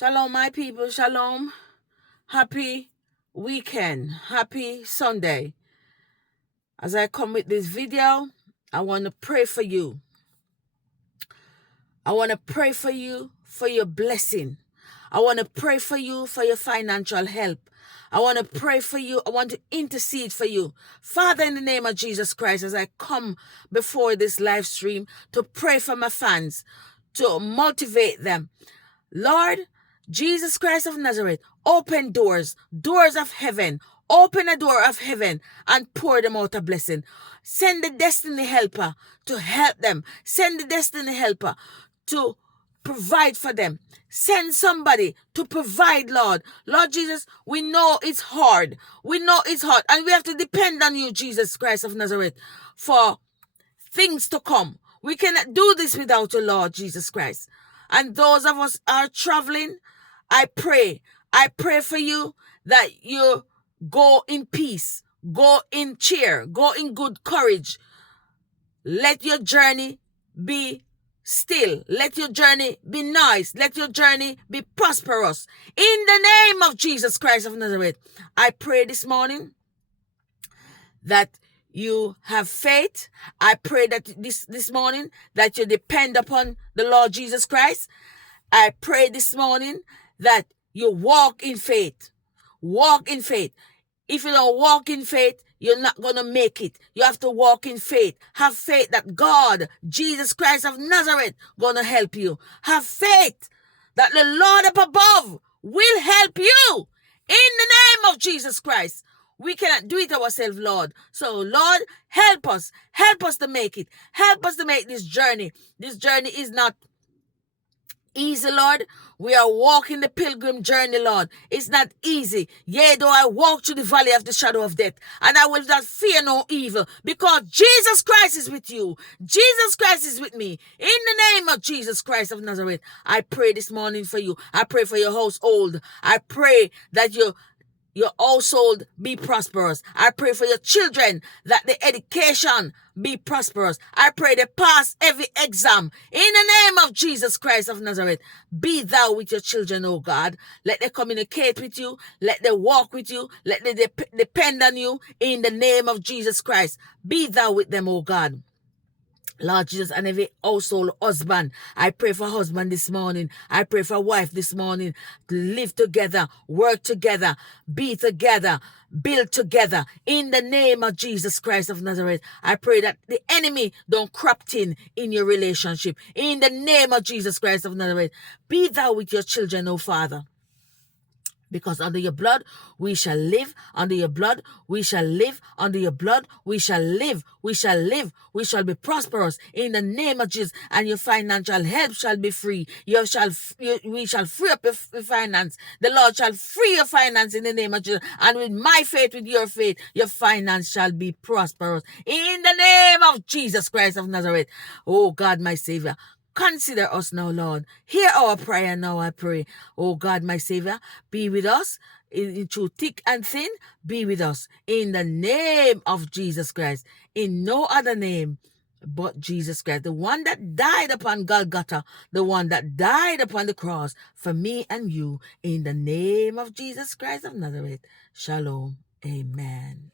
Shalom, my people. Shalom. Happy weekend. Happy Sunday. As I come with this video, I want to pray for you. I want to pray for you for your blessing. I want to pray for you for your financial help. I want to pray for you. I want to intercede for you. Father, in the name of Jesus Christ, as I come before this live stream to pray for my fans, to motivate them. Lord, Jesus Christ of Nazareth, open doors of heaven. Open a door of heaven and pour them out a blessing. Send the destiny helper to help them. Send the destiny helper to provide for them. Send somebody to provide, Lord. Lord Jesus, we know it's hard. We know it's hard. And we have to depend on you, Jesus Christ of Nazareth, for things to come. We cannot do this without you, Lord Jesus Christ. And those of us are traveling, I pray for you that you go in peace, go in cheer, go in good courage. Let your journey be still. Let your journey be nice. Let your journey be prosperous. In the name of Jesus Christ of Nazareth, I pray this morning that you have faith. I pray that this morning that you depend upon the Lord Jesus Christ. I pray this morning that you walk in faith. Walk in faith. If you don't walk in faith, you're not going to make it. You have to walk in faith. Have faith that God, Jesus Christ of Nazareth, going to help you. Have faith that the Lord up above will help you. In the name of Jesus Christ. We cannot do it ourselves, Lord. So, Lord, help us. Help us to make it. Help us to make this journey. This journey is not easy, Lord. We are walking the pilgrim journey, Lord. It's not easy. Yea, though I walk through the valley of the shadow of death, and I will not fear no evil, because Jesus Christ is with you. Jesus Christ is with me. In the name of Jesus Christ of Nazareth, I pray this morning for you. I pray for your household. I pray that your household be prosperous. I pray for your children that the education be prosperous. I pray they pass every exam. In the name of Jesus Christ of Nazareth, be thou with your children, O God. Let them communicate with you. Let them walk with you. Let them depend on you. In the name of Jesus Christ, be thou with them, O God. Lord Jesus, and every household husband, I pray for husband this morning. I pray for wife this morning. Live together, work together, be together, build together. In the name of Jesus Christ of Nazareth, I pray that the enemy don't corrupt in your relationship. In the name of Jesus Christ of Nazareth, be thou with your children, O Father. Because under your blood, we shall live. Under your blood, we shall live. Under your blood, we shall live. We shall live. We shall be prosperous in the name of Jesus. And your financial help shall be free. We shall free up your finance. The Lord shall free your finance in the name of Jesus. And with my faith, with your faith, your finance shall be prosperous. In the name of Jesus Christ of Nazareth. Oh God, my Savior. Consider us now, Lord. Hear our prayer now, I pray. Oh God, my Savior, be with us through thick and thin. Be with us in the name of Jesus Christ. In no other name but Jesus Christ, the one that died upon Golgotha, the one that died upon the cross for me and you. In the name of Jesus Christ of Nazareth. Shalom. Amen.